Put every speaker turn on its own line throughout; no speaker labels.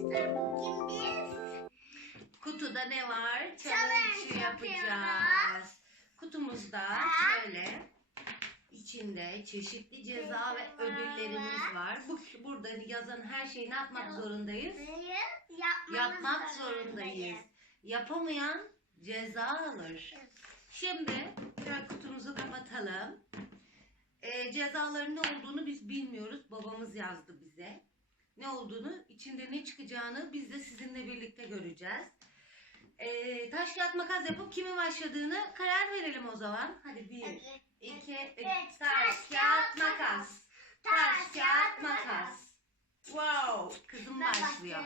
arkadaşlar bugün biz
Kutuda ne var?
Challenge
yapacağız. Kutumuzda şöyle içinde çeşitli ceza ve ödüllerimiz
var.
Bu burada yazan her şeyi ne yapmak zorundayız? Yapmak zorundayız. Yapamayan ceza alır. Şimdi şöyle kutumuzu kapatalım. Ee, cezaların ne olduğunu biz bilmiyoruz. Babamız yazdı bize. Ne olduğunu, içinde ne çıkacağını biz de sizinle birlikte göreceğiz. Ee, taş kağıt makas yapıp kimin başladığını karar verelim o zaman. Hadi bir, iki,
Evet,
üç.
taş, kağıt, makas.
Taş, kağıt, makas. Wow, kızım
Ben
başlıyor.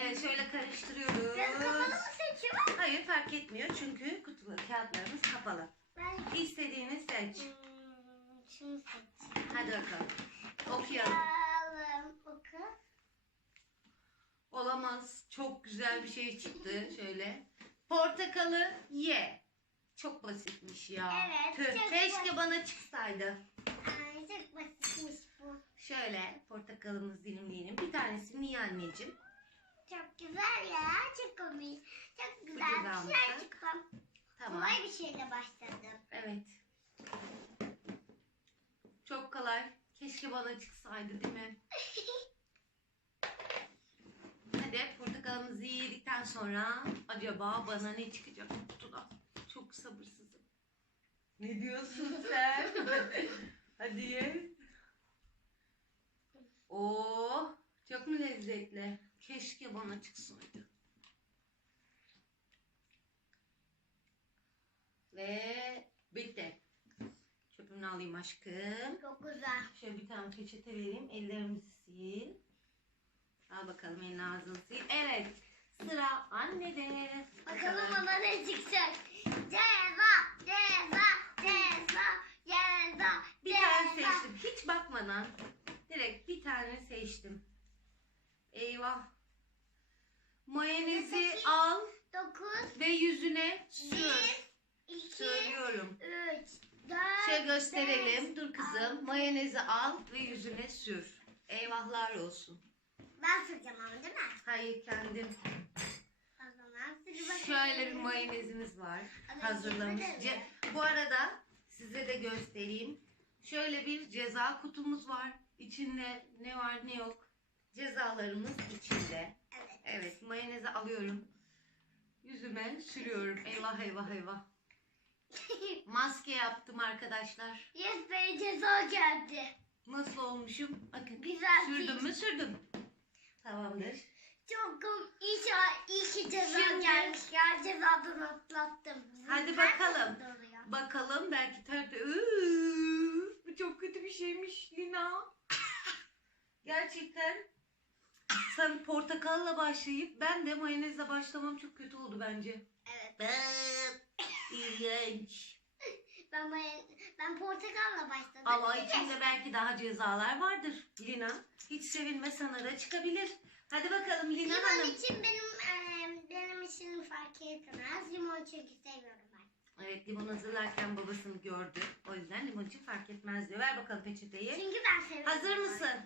Evet şöyle karıştırıyoruz.
Biraz kapalı mı seçiyorum?
Hayır fark etmiyor çünkü kutular, kağıtlarımız kapalı.
Ben
İstediğini seç.
Hmm, şunu seçeyim.
Hadi bakalım. Okuyalım.
Bakalım, Oku.
Olamaz. Çok güzel bir şey çıktı. Şöyle. Portakalı ye. Çok basitmiş ya.
Evet,
Tüh,
çok
keşke
basit.
bana çıksaydı.
Ay, çok basitmiş bu.
Şöyle portakalımız dilimleyelim. Bir tanesini ye anneciğim.
Çok güzel ya. Çok komik. Çok güzel bir
cezamızı.
şey çıktı.
Tamam.
Kolay bir şeyle başladım.
Evet. Çok kolay. Keşke bana çıksaydı değil mi? Hadi portakalımızı yedikten sonra acaba bana ne çıkacak kutuda? Çok sabırsızım. Ne diyorsun sen? Hadi ye. Oo, çok mu lezzetli? Keşke bana çıksaydı. Ve bitti. Çöpümünü alayım aşkım.
Çok güzel.
Şöyle bir tane peçete vereyim. Ellerimizi sil. Al bakalım elini ağzını sil. Evet. Sıra annede.
Bakalım bana ne çıkacak. Ceza, ceza, ceza, ceza,
Bir tane
ceza.
seçtim. Hiç bakmadan. Direkt bir tane seçtim. Eyvah. Mayonezi
Seçeyim.
al
Dokuz,
ve yüzüne sür.
bir, iki,
Söylüyorum.
üç, dört,
Şöyle gösterelim. Dur kızım. Mayonezi al ve yüzüne sür. Eyvahlar olsun.
Ben süreceğim ama değil mi?
Hayır.
O zaman bakalım.
Şöyle bir mayonezimiz var.
Hadi
Hazırlamış. Ce- Bu arada size de göstereyim. Şöyle bir ceza kutumuz var. İçinde ne var ne yok. Cezalarımız içinde.
Evet.
Evet mayonezi alıyorum. Yüzüme sürüyorum. Eyvah eyvah eyvah. Maske yaptım arkadaşlar.
Yes Bey ceza geldi.
Nasıl olmuşum? Bakın.
Güzel
Sürdüm mü sürdüm. Tamamdır.
Çok komik. İyi, ki-
Şimdi-
gelmiş. Ya cezadan atlattım. Bizim
Hadi
her
bakalım.
tarafta.
Bakalım belki. Iıı, Bu çok kötü bir şeymiş Lina. Gerçekten sen portakalla başlayıp ben de mayonezle başlamam çok kötü oldu bence.
Evet.
İğrenç.
Ben, may- ben portakalla başladım.
Ama içinde belki daha cezalar vardır Lina. Hiç sevinme sana da çıkabilir. Hadi bakalım Lina
Limon
Hanım.
için benim eee, benim için fark etmez. Limon çünkü seviyorum ben.
Evet limon hazırlarken babasını gördü. O yüzden limon için fark etmez diyor. Ver bakalım peçeteyi.
Çünkü ben seviyorum.
Hazır mısın?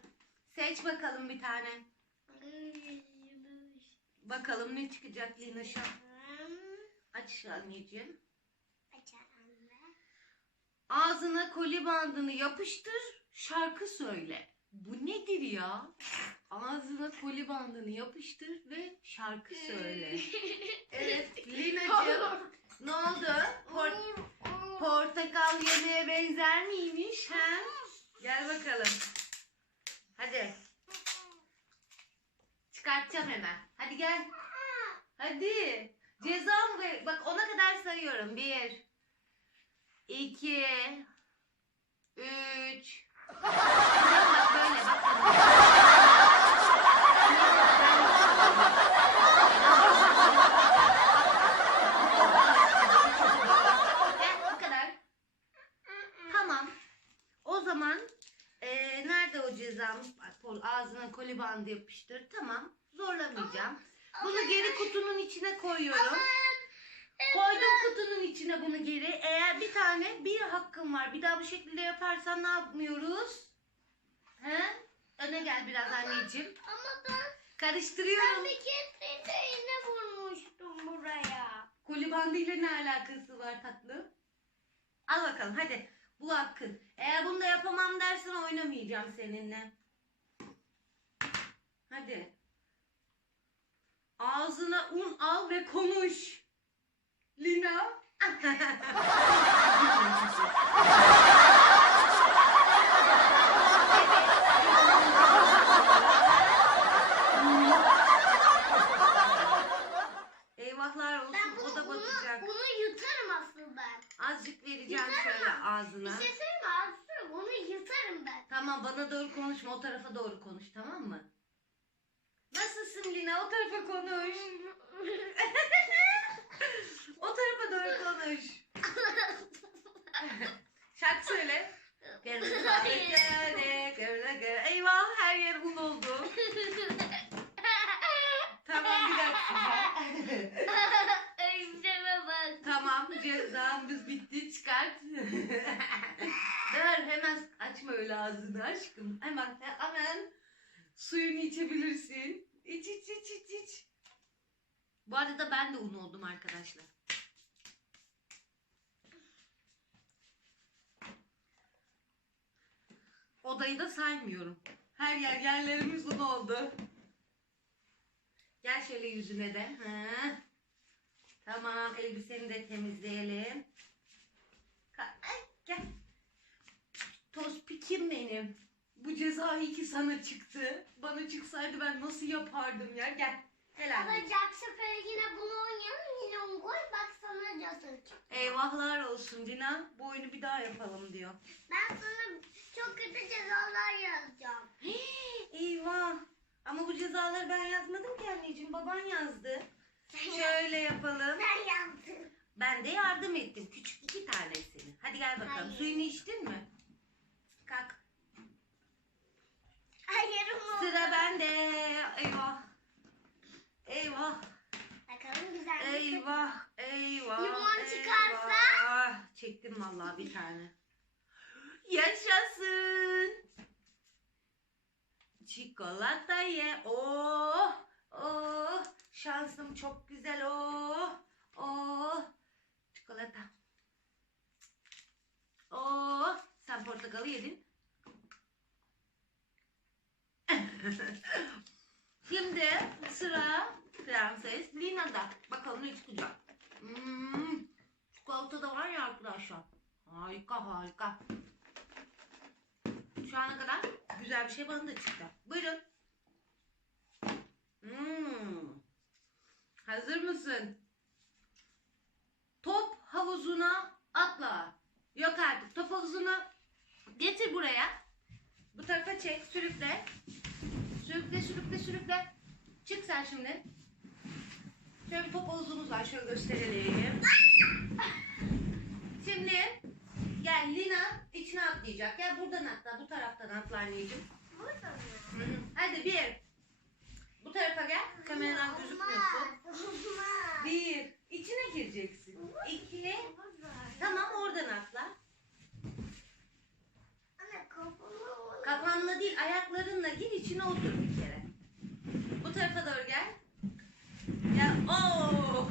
Seç bakalım bir tane. Bakalım ne çıkacak Linaş'a. Aç şu anneciğim. Ağzına koli bandını yapıştır, şarkı söyle. Bu nedir ya? Ağzına koli bandını yapıştır ve şarkı söyle. Evet Lina'cığım ne oldu? Por- portakal yemeğe benzer miymiş? Ha? Gel bakalım. Hadi. Çıkartacağım hemen. Hadi gel. Hadi. Ceza mı? ver- Bak ona kadar sayıyorum. Bir. İki, Üç. Bak böyle bak. Ağzına koli bandı yapıştır. Tamam. Zorlamayacağım. Bunu geri kutunun içine koyuyorum. Koydum kutunun içine bunu geri. Eğer bir tane bir hakkım var. Bir daha bu şekilde yaparsan ne yapmıyoruz? He? Öne gel biraz anneciğim.
Ama ben
Karıştırıyorum.
Ben bir keresinde iğne vurmuştum buraya.
Koli bandıyla ne alakası var tatlım? Al bakalım hadi. Bu hakkın. Eğer bunu da yapamam dersen oynamayacağım seninle. Hadi. Ağzına un al ve konuş. Lina. Eyvahlar olsun
Ben bunu,
o da
bunu,
batacak.
bunu yutarım asıl ben.
Azıcık vereceğim
Yutarım.
şöyle
Bir
ağzına.
şey söyleyeyim mi? Aslında bunu yutarım ben.
Tamam bana doğru konuşma o tarafa doğru konuş tamam mı? Nasılsın Lina o tarafa konuş. o tarafa doğru konuş. Şarkı söyle. Eyvah her yer un oldu. Tamam bir dakika.
Öyle bak.
tamam cezamız bitti çıkart. Dur hemen açma öyle ağzını aşkım. Hemen hemen suyunu içebilirsin. İç iç iç iç iç. Bu arada ben de un oldum arkadaşlar. Odayı da saymıyorum. Her yer yerlerimiz un oldu. Gel şöyle yüzüne de. Hı. Tamam elbiseni de temizleyelim. Ay, Gel. Toz pikim benim. Bu ceza iyi ki sana çıktı. Bana çıksaydı ben nasıl yapardım ya. Gel. Gel anneciğim.
Jack sefer yine bunu oynayalım yine onu koy bak sana.
Eyvahlar olsun Dina. Bu oyunu bir daha yapalım diyor.
Ben sana çok kötü cezalar yazacağım.
Eyvah. Ama bu cezaları ben yazmadım ki anneciğim. Baban yazdı. Şöyle yapalım.
Ben yaptım.
Ben de yardım ettim. Küçük iki tanesini. Hadi gel bakalım.
Hayır.
Suyunu içtin mi? Kalk.
Hayır.
Sıra bende. Eyvah. Eyvah.
Bakalım güzel mi?
Eyvah. Eyvah.
Limon
eyvah.
çıkarsa?
Çektim vallahi bir tane. Yaşasın. Çikolata ye. Oh. Oh. Şansım çok güzel. Oh. Oh. Çikolata. Oh. Sen portakalı yedin. Şimdi sıra Prenses Lina'da. Bakalım ne çıkacak. Hmm, çikolata da var ya arkadaşlar. Harika harika. Şu ana kadar güzel bir şey bana da çıktı. Buyurun. Hmm. Hazır mısın? Top havuzuna atla. Yok artık. Top havuzuna getir buraya. Bu tarafa çek, sürükle. Sürükle, sürükle, sürükle. Çık sen şimdi. Şöyle bir top havuzumuz var. Şöyle gösterelim. Şimdi gel Lina içine atlayacak. Gel buradan atla. Bu taraftan atla anneciğim.
Burada mı?
Hadi bir. Bu tarafa gel. Kameradan gözükmüyorsun.
Olmaz. Olmaz.
Bir. İçine gireceksin. İki.
Burada.
Tamam oradan atla.
Anne kafamı
Kafanla değil ayaklarınla gir içine otur bir kere. Bu tarafa doğru gel. Ya ooo.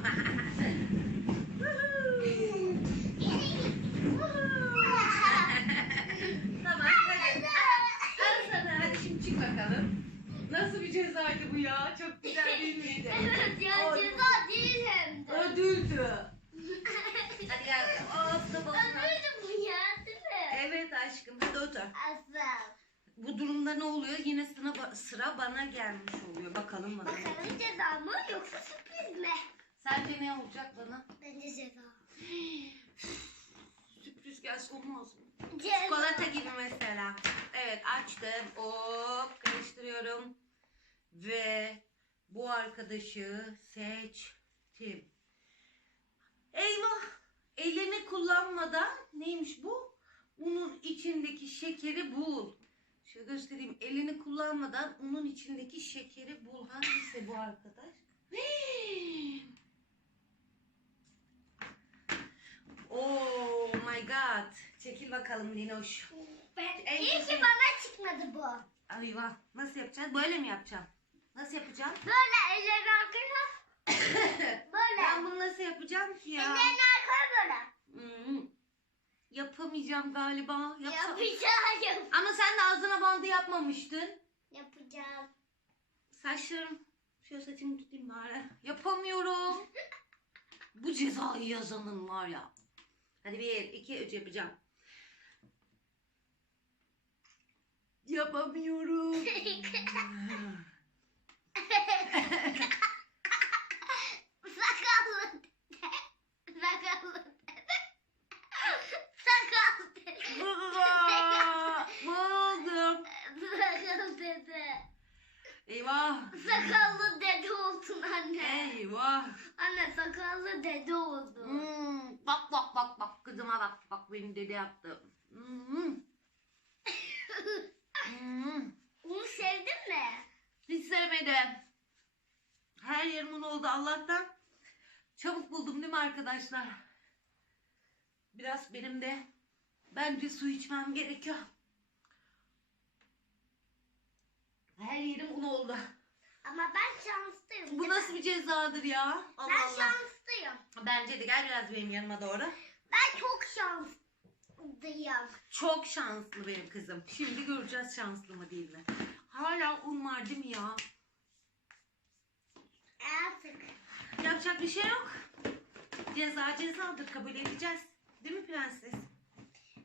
tamam hadi. Al sana hadi şimdi çık bakalım. Nasıl bir cezaydı bu ya? Çok güzel değil miydi?
Evet ya
Oy.
ceza değil hem de.
Ödüldü. Hadi gel. Of da bakma.
Ödüldü bu ya değil mi?
Evet aşkım hadi otur.
Asıl.
Bu durumda ne oluyor? Yine sıra, sıra bana gelmiş oluyor. Bakalım bana.
Bakalım ceza mı yoksa sürpriz mi?
Sence ne olacak bana?
Bence ceza.
Sürpriz gelse olmaz mı?
Ceza.
Çikolata gibi mesela. Evet açtım. Hop karıştırıyorum. Ve bu arkadaşı seçtim. Eyvah! Elini kullanmadan neymiş bu? Unun içindeki şekeri bul. Şöyle göstereyim. Elini kullanmadan unun içindeki şekeri bul. Hangisi bu arkadaş? Oh my god. Çekil bakalım Linoş.
Ben,
En
iyi ki
güzel.
bana çıkmadı bu.
Eyvah. Nasıl yapacağız? Böyle mi yapacağım? Nasıl yapacağım?
Böyle ellerini arkaya. Böyle.
Ben bunu nasıl yapacağım ki ya?
Ellerini arkaya böyle.
Hmm. Yapamayacağım galiba. Yapsam-
Yapacağım.
Ama sen de ağzına bandı yapmamıştın.
Yapacağım.
Saçlarım. Şöyle saçımı tutayım bari. Yapamıyorum. Bu cezayı yazanın var ya. Hadi bir, iki, üç yapacağım. Yapamıyorum.
Sakallı. Sakallı. Sakallı.
Aa, Boğuldum.
Sakallı dede.
Eyvah.
Sakallı dede olsun anne.
Eyvah.
Anne sakallı dede oldu.
Hmm, bak bak bak bak kızıma bak. Bak benim dede yaptı. Hmm. Hmm.
Onu sevdin mi?
Hiç sevmedim. Her yerim un oldu Allah'tan. Çabuk buldum değil mi arkadaşlar? Biraz benim de bence su içmem gerekiyor. Her yerim un oldu.
Ama ben şanslıyım.
Bu nasıl bir cezadır ya? Allah
Ben
Allah.
şanslıyım.
Bence de gel biraz benim yanıma doğru.
Ben çok şanslıyım.
Çok şanslı benim kızım. Şimdi göreceğiz şanslı mı değil mi? Hala un var değil mi ya?
Artık.
Yapacak bir şey yok. Ceza cezadır kabul edeceğiz. Değil mi prenses?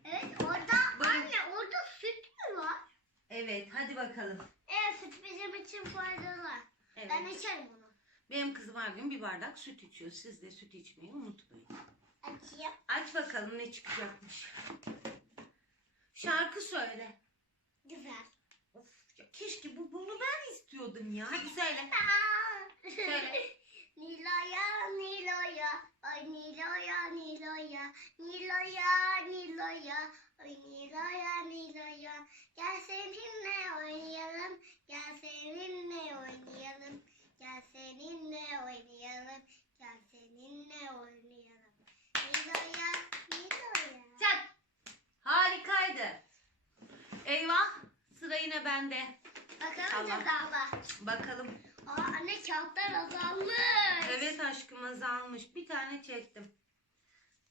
Evet orada
Buyurun.
anne orada süt mü var?
Evet hadi bakalım.
Evet süt bizim için faydalı.
Evet.
Ben içerim onu.
Benim kızım her gün bir bardak süt içiyor. Siz de süt içmeyi unutmayın.
Açayım.
Aç bakalım ne çıkacakmış. Şarkı söyle.
Güzel.
Of ya keşke bu bunu ben istiyordum ya. Hadi söyle. Söyle.
Niloya, Niloya, ay Niloya, Niloya, Niloya, Niloya, ay Niloya, Niloya. Gel seninle oynayalım, gel seninle oynayalım, gel seninle oynayalım, gel seninle oynayalım. Niloya, Niloya.
Çak. Harikaydı. Eyvah. Sıra yine bende.
Bakalım
Tamam.
cezalar.
Bakalım.
Aa anne kağıtlar azalmış.
Evet aşkım azalmış. Bir tane çektim.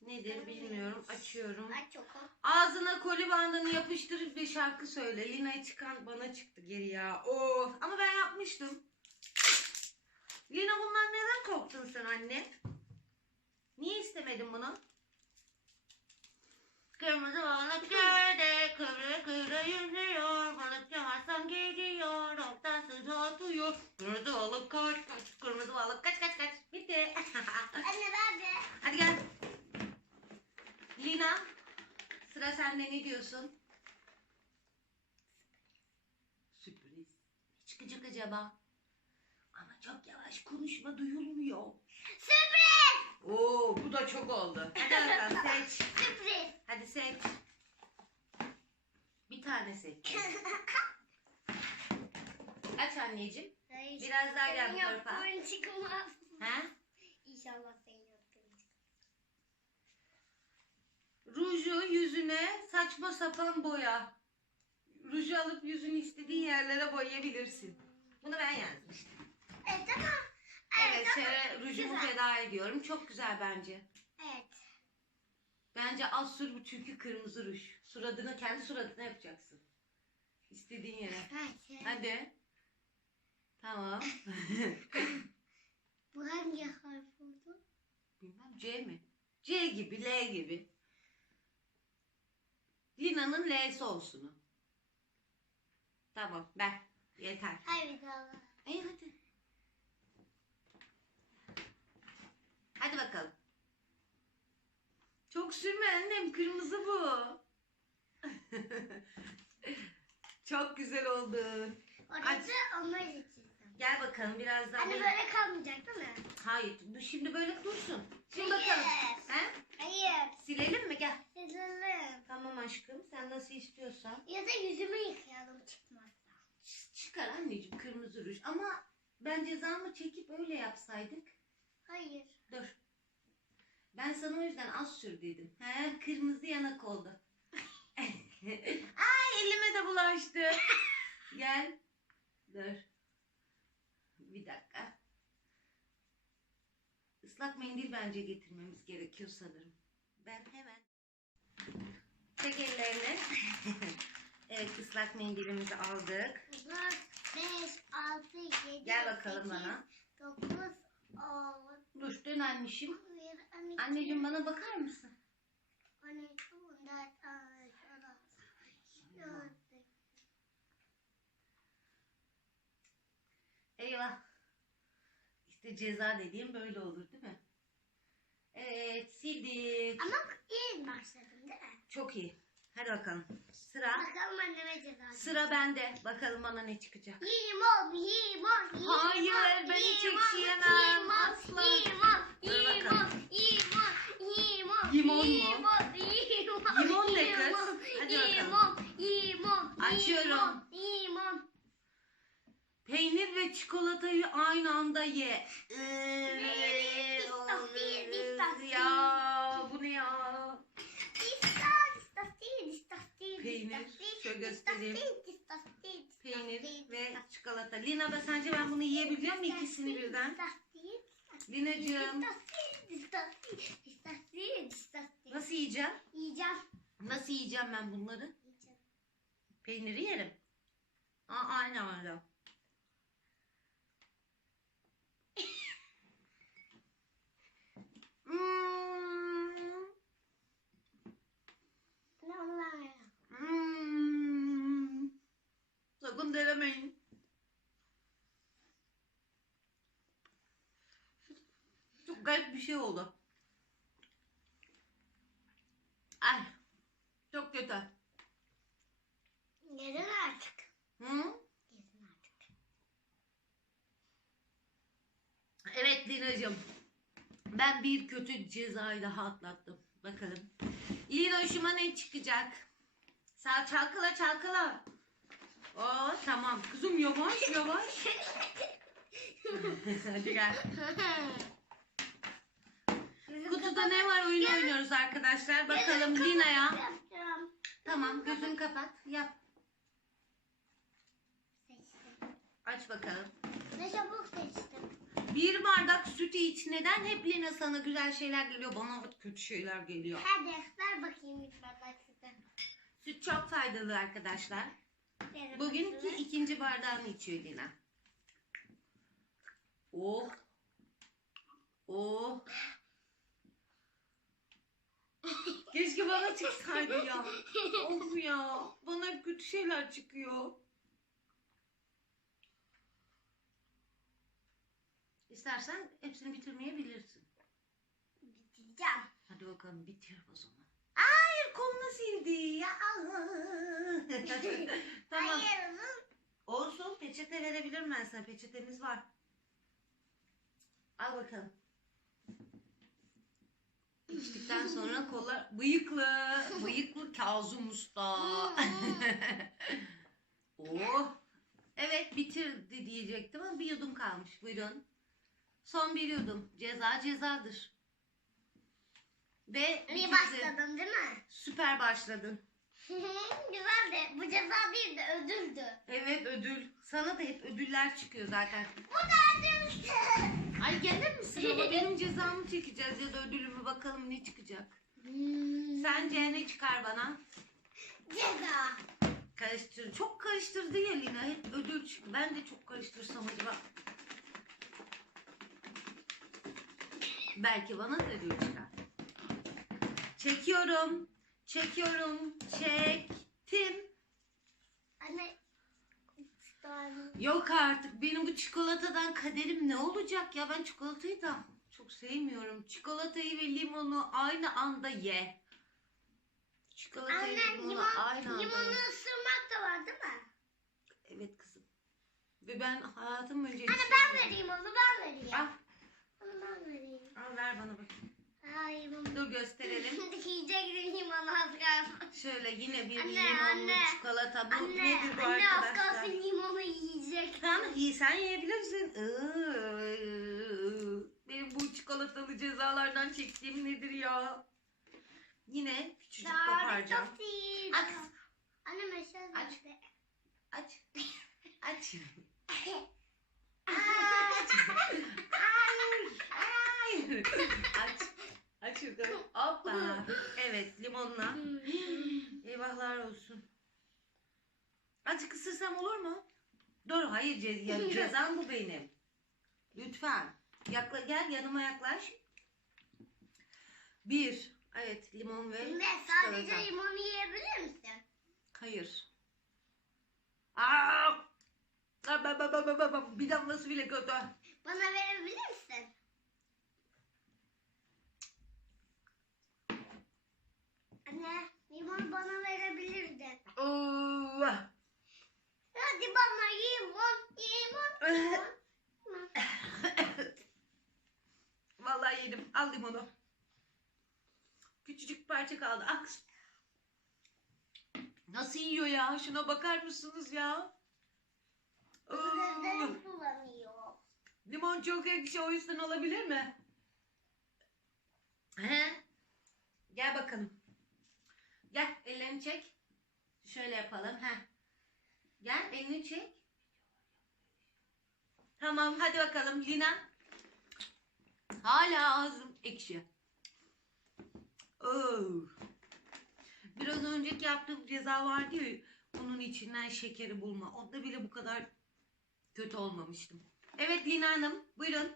Nedir bilmiyorum. Açıyorum.
Ay çok o.
Ağzına koli bandını yapıştırıp bir şarkı söyle. Lina'ya çıkan bana çıktı geri ya. Oh. Ama ben yapmıştım. Lina bundan neden korktun sen anne? Niye istemedin bunu? Kırmızı balık gölde kıvrı kıvrı yüzüyor. Balık yavaştan geliyor. Ortası atıyor. Kırmızı balık kaç kaç. Kırmızı balık kaç kaç kaç. Bitti.
Anne ver be.
Hadi gel. Lina, sıra sende ne diyorsun? Sürpriz. Ne çıkacak acaba? Ama çok yavaş konuşma duyulmuyor.
Sürpriz.
Oo, bu da çok oldu. Hadi bakalım seç.
Sürpriz.
Hadi seç. Bir tane seç. Aç anneciğim.
Hayır.
Biraz daha gel bu tarafa.
yaptığın çıkmaz.
Ha?
İnşallah senin yaptığın çıkmaz.
Ruju yüzüne saçma sapan boya. Ruju alıp yüzünü istediğin yerlere boyayabilirsin. Bunu ben yazmıştım.
Evet tamam.
Evet, şöyle rujumu
Güzel.
feda ediyorum. Çok güzel bence.
Evet.
Bence az sür bu çünkü kırmızı ruj. Suratını kendi suratına yapacaksın. İstediğin yere.
Evet.
Hadi. Tamam.
Bu hangi harf oldu?
Bilmem C mi? C gibi, L gibi. Lina'nın L'si olsun o. Tamam, ver. Yeter.
Hayır daha.
İyi hadi. Hadi bakalım. Çok sürme annem kırmızı bu. Çok güzel oldun.
Orası onları çizdim.
Gel bakalım biraz daha.
Anne
böyle-
böyle kalmayacak değil mi?
Hayır bu şimdi böyle dursun.
Hayır.
bakalım. He?
Hayır.
Silelim mi gel.
Silelim.
Tamam aşkım sen nasıl istiyorsan.
Ya da yüzümü yıkayalım çıkmazsa.
Ç- Çıkar anneciğim kırmızı ruj ama ben cezamı çekip öyle yapsaydık.
Hayır.
Dur. Ben sana o yüzden az sür dedim. He, kırmızı yanak oldu. Ay elime de bulaştı. Gel. Dur. Bir dakika. Islak mendil bence getirmemiz gerekiyor sanırım. Ben hemen Çek ellerini. evet ıslak mendilimizi aldık.
4, 5, 6, 7,
Gel bakalım bana.
9, 10,
Dur dön anneciğim.
11, 12,
Anneciğim bana bakar mısın?
13, 14, 15, 16,
Eyvah. İşte ceza dediğim böyle olur değil mi? Evet sildik.
Ama iyi başladım değil mi?
Çok iyi. Hadi bakalım. Sıra.
Bakalım anneme ceza.
Sıra bende. Bakalım bana ne çıkacak.
Limon, limon, limon.
Hayır, ben hiç
limon,
ekşi yemem.
Limon,
Asla.
limon, limon, limon, limon.
Limon mu?
Limon, limon.
Limon ne kız? Hadi bakalım.
Limon, limon.
Açıyorum.
Limon.
Peynir ve çikolatayı aynı anda ye.
Disgusting, disgusting.
ya bu ne ya? Şöyle göstereyim. Peynir ve çikolata. Lina ben sence ben bunu yiyebiliyor muyum ikisini birden? Linacığım nasıl yiyeceğim?
Yiyeceğim.
Nasıl yiyeceğim ben bunları?
Yiyeceğim.
Peyniri yerim. Aa, aynı anda. Hmm,
Ne Allah'ım ya.
hmm. Sakın denemeyin. Çok garip bir şey oldu. Ay. Çok kötü.
Gelin artık.
Hı?
Gelin artık.
Evet Lina'cığım. Ben bir kötü cezayı daha atlattım. Bakalım. Lina hoşuma ne çıkacak? Sağ çalkala çalkala. Oo tamam. Kızım yavaş yavaş. Hadi gel. Kutuda ne var oyun oynuyoruz arkadaşlar. Bakalım.
Yapacağım.
Tamam gözünü kapat. Yap. Aç bakalım.
Ne çabuk seçtim.
Bir bardak sütü iç. Neden hep Lina sana güzel şeyler geliyor? Bana kötü şeyler geliyor.
Hadi ver bakayım bir bardak size.
Süt çok faydalı arkadaşlar. Bugünkü ikinci bardağını içiyor Lina. Oh. Oh. Keşke bana çıksaydı ya. Of ya. Bana hep kötü şeyler çıkıyor. İstersen hepsini bitirmeyebilirsin.
Bitireceğim.
Hadi bakalım bitir o zaman. Kolunu sildi ya. tamam.
Hayır.
Olsun peçete verebilirim ben sana. Peçetemiz var. Al bakalım. İçtikten sonra kola bıyıklı. Bıyıklı Kazım Usta. oh. Evet bitirdi diyecektim ama bir yudum kalmış. Buyurun. Son bir yudum. Ceza cezadır. Ve
İyi başladın değil mi?
Süper başladın.
Güzeldi. Bu ceza değil de ödüldü.
Evet ödül. Sana da hep ödüller çıkıyor zaten.
Bu da ödüldü.
Ay gelir misin ama benim cezamı çekeceğiz ya da ödülümü bakalım ne çıkacak. Sence ne çıkar bana?
Ceza.
Karıştır. Çok karıştırdı ya Lina. Hep ödül çıktı. Ben de çok karıştırsam acaba. Belki bana da ödül çıkar. Çekiyorum. Çekiyorum. Çektim.
Anne.
Yok artık benim bu çikolatadan kaderim ne olacak ya ben çikolatayı da çok sevmiyorum. Çikolatayı ve limonu aynı anda ye. Çikolatayı
Anne
limonu
limon,
aynı anda
limonu ısırmak da var değil mi?
Evet kızım. Ve ben hayatım önce
Anne ben vereyim onu ben vereyim.
Al,
Onu ben vereyim.
al ver bana bakayım.
Ay.
Dur gösterelim.
Şimdi yiyecek limon az kalsın.
Şöyle yine bir
Anne,
limonlu
anne.
çikolata. Bu
Anne,
nedir bu
anne az
arkadaşlar?
kalsın limonu yiyecek.
Tamam iyi sen yiyebilirsin. Iıı, Benim bu çikolatalı cezalardan çektiğim nedir ya? Yine küçücük koparacağım. Aç.
Anne meşale
Aç. Aç. Aç.
Aa,
aç. Aç bakalım. Hoppa. Evet limonla. Eyvahlar olsun. Azıcık ısırsam olur mu? Dur hayır ce- ya, cezam bu benim. Lütfen. Yakla, gel yanıma yaklaş. Bir. Evet limon ve
Ve sadece
çikolata.
limonu yiyebilir misin?
Hayır. Aa! Ba- ba- ba- ba- ba- ba- Bir damlası bile kötü.
Bana verebilir misin? Anne, limon bana verebilirdin.
Oo.
Hadi bana limon, limon, limon.
Vallahi yedim. Al limonu. Küçücük parça kaldı. Aks. Nasıl yiyor ya? Şuna bakar mısınız ya? Limon çok ekşi o yüzden olabilir mi? He? Gel bakalım. Gel ellerini çek. Şöyle yapalım. He. Gel elini çek. Tamam hadi bakalım Lina. Hala ağzım ekşi. Biraz önceki yaptığım ceza vardı ya onun içinden şekeri bulma. Onda bile bu kadar kötü olmamıştım. Evet Lina Hanım buyurun.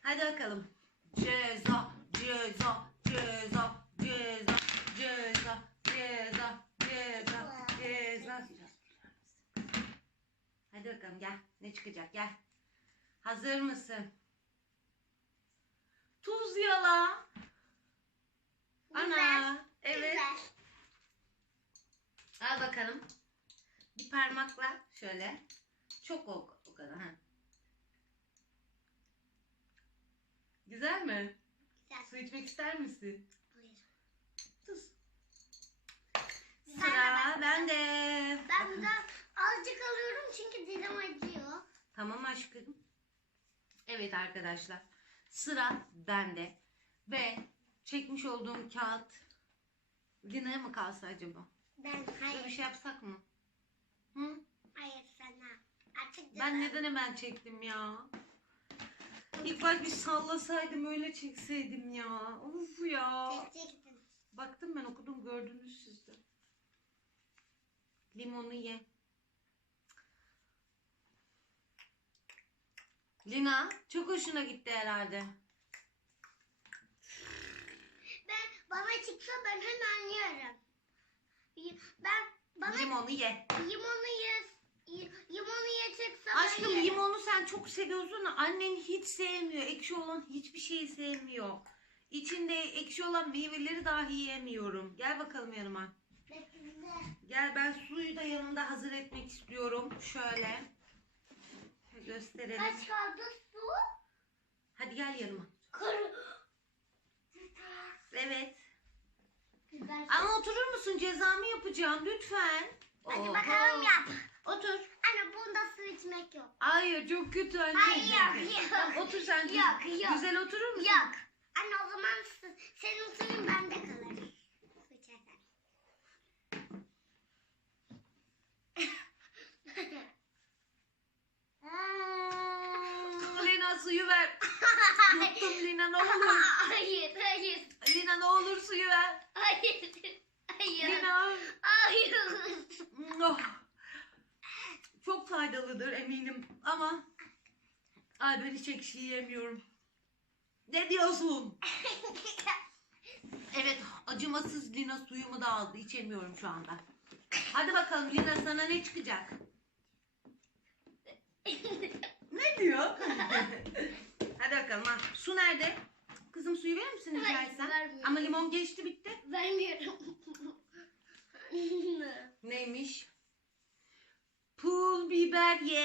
Hadi bakalım. Ceza, ceza, ceza, ceza, ceza, ceza, ceza, ceza. Hadi bakalım gel. Ne çıkacak gel. Hazır mısın? Tuz yala. Ana.
Güzel,
Evet.
Güzel.
Al bakalım. Bir parmakla şöyle. Çok o, o kadar. Ha. Güzel mi?
Güzel.
Su içmek ister misin?
Buyur.
Tuz. Sıra
ben.
bende.
Ben bundan azıcık alıyorum çünkü dilim acıyor.
Tamam aşkım. Evet arkadaşlar. Sıra bende. Ve çekmiş olduğum kağıt Lina'ya mı kalsa acaba?
Ben
Böyle bir
hayır.
şey yapsak mı? Hı?
Hayır sana. Artık
Ben neden hemen çektim ya? İlk baş bir sallasaydım öyle çekseydim ya. Uf ya.
Çekecektin.
Baktım ben okudum gördünüz siz de. Limonu ye. Lina çok hoşuna gitti herhalde.
Bana çıksa ben hemen yerim. Ben bana
Limonu ye.
limonu ye, limonu ye çıksa ben
Aşkım
yerim.
limonu sen çok seviyorsun da annen hiç sevmiyor. Ekşi olan hiçbir şeyi sevmiyor. İçinde ekşi olan meyveleri dahi yemiyorum. Gel bakalım yanıma.
Bekle.
Gel ben suyu da yanında hazır etmek istiyorum. Şöyle. Gösterelim.
Kaç kaldı su?
Hadi gel yanıma.
Kuru.
Evet. Ama oturur musun? Cezamı yapacağım lütfen.
Hadi
Oho.
bakalım yap.
Otur.
Anne bunda su içmek yok.
Hayır çok kötü anne.
Hayır, yok.
Tamam, otur sen.
Yok, yok.
Güzel oturur musun?
Yok. Anne o zaman senin suyun bende kalır. Su içersen.
Hmm, Lina suyu ver. Yuttum Lina ne olur.
Hayır, hayır,
Lina ne olur suyu ver.
hayır, hayır,
Lina.
hayır.
Oh. Çok faydalıdır eminim ama ay ben hiç ekşi yiyemiyorum. Ne diyorsun? Evet acımasız Lina suyumu da aldı. İçemiyorum şu anda. Hadi bakalım Lina sana ne çıkacak? Diyor? Hadi bakalım ha. Su nerede? Kızım suyu verir misin rica
Hayır,
etsem?
vermiyorum.
Ama limon geçti bitti.
Vermiyorum.
Neymiş? Pul biber ye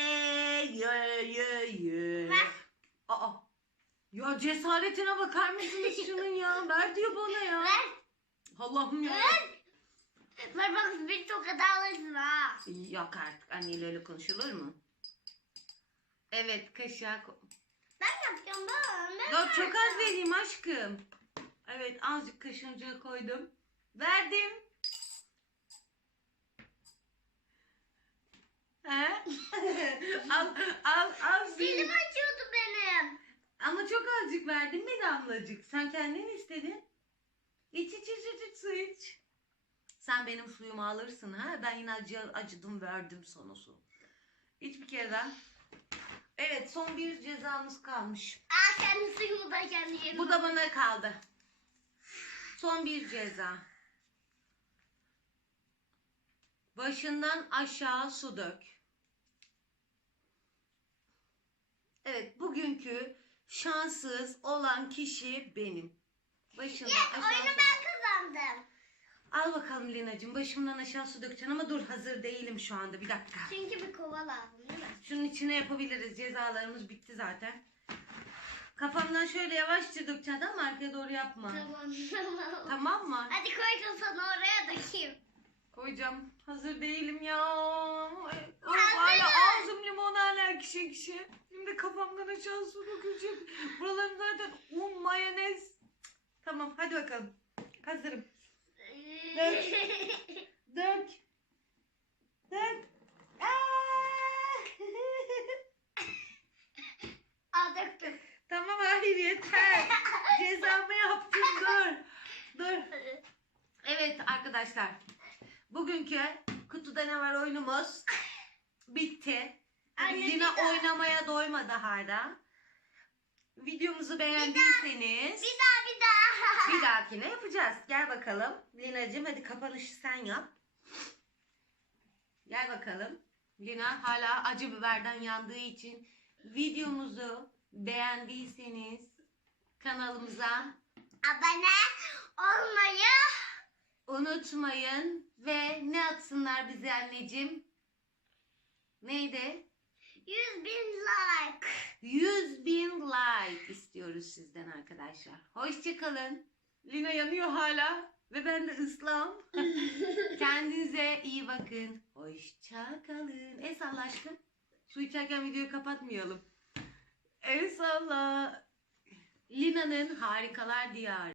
ye ye ye.
Ver.
Aa. Ya cesaretine bakar mısınız şunun ya? Ver diyor bana ya.
Ver,
Allah'ım ya.
ver. Ver bak bir tokat alırsın ha.
Yok artık anneyle öyle konuşulur mu? Evet kaşığa ko-
Ben yapacağım ben. ben
çok az
yapacağım.
vereyim aşkım. Evet azıcık kaşığınca koydum. Verdim. He? al al al.
Dilim acıyordu benim.
Ama çok azıcık damlacık. Sen kendin istedin. İç iç iç iç, iç su iç. Sen benim suyumu alırsın ha. Ben yine acı, acıdım verdim sana su. İç bir kere daha. Evet son bir cezamız kalmış.
Aa kendi suyumu da kendi.
Bu da bana kaldı. Son bir ceza. Başından aşağı su dök. Evet, bugünkü şanssız olan kişi benim. Başından aşağı
Oyunu
su
ben kazandım.
Al bakalım Lina'cığım, başımdan aşağı su dökeceksin ama dur hazır değilim şu anda. Bir dakika.
Çünkü bir kova lazım değil mi?
Şunun içine yapabiliriz. Cezalarımız bitti zaten. Kafamdan şöyle yavaşça dökeceksin ama arkaya doğru yapma.
Tamam tamam.
Tamam mı?
Hadi koydum sana oraya dökeyim.
Koyacağım. Hazır değilim ya.
Hazırım.
hala ağzım limon hala kişi kişi. Şimdi kafamdan aşağı su dökülecek. Buralarım zaten un, mayonez. Tamam hadi bakalım. Hazırım. Dök. Dök. Dök.
Aa! Döktüm.
tamam hayır yeter. Cezamı yaptım dur. Dur. Evet arkadaşlar. Bugünkü kutuda ne var oyunumuz bitti.
Anne, bir
Lina
daha.
oynamaya doymadı hala. Videomuzu beğendiyseniz
Bir daha bir daha.
bir dahakine yapacağız. Gel bakalım. Lina'cığım hadi kapanışı sen yap. Gel bakalım. Lina hala acı biberden yandığı için videomuzu beğendiyseniz kanalımıza
Abone olmayı
unutmayın ve ne atsınlar bize anneciğim? Neydi?
100 bin like.
100 bin like istiyoruz sizden arkadaşlar. Hoşçakalın. Lina yanıyor hala ve ben de ıslam. Kendinize iyi bakın. Hoşçakalın. El salla aşkım. Su içerken videoyu kapatmayalım. El salla. Lina'nın harikalar diyarı.